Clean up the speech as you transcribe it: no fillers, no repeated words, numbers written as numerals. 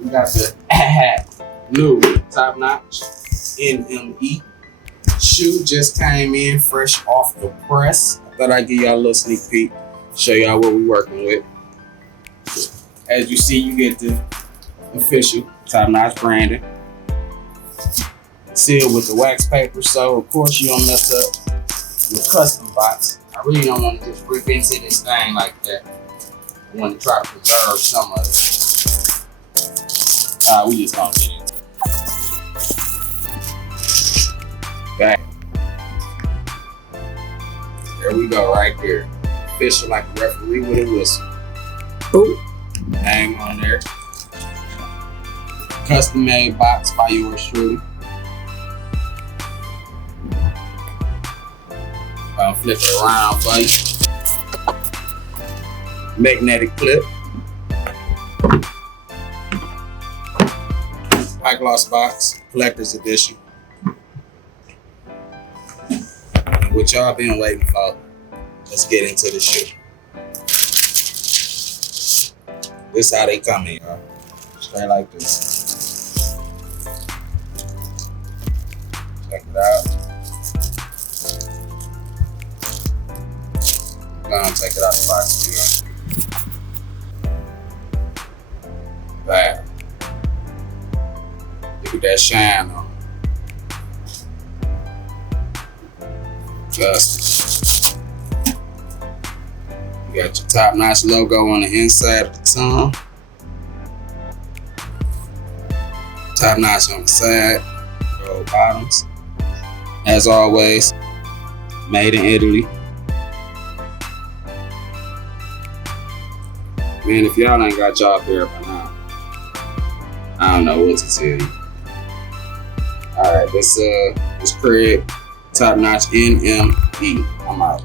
We got the new Top Notch NME shoe. Just came in fresh off the press. I thought I'd give y'all a little sneak peek, show y'all what we're working with. As you see, you get the official Top Notch branding, sealed with the wax paper, so of course you don't mess up with custom box. I really don't want to just rip into this thing like that. I want to try to preserve some of it. We just gonna get it. Back. There we go, right there. Official like a referee with a whistle. Ooh. Name on there. Custom made box by yours truly. I'll flip it around for you. Magnetic clip. High gloss box, collector's edition. What y'all been waiting for? Let's get into the shoe. This how they come in, y'all. Straight like this. Check it out. Go and take it out the box for you. Bam. Look at that shine on it. Justice. You got your Top Notch logo on the inside of the tongue. Top Notch on the side. Gold bottoms. As always, made in Italy. Man, if y'all ain't got y'all pair by now, I don't know what to tell you. Alright, this Craig, Top Notch NME. I'm out.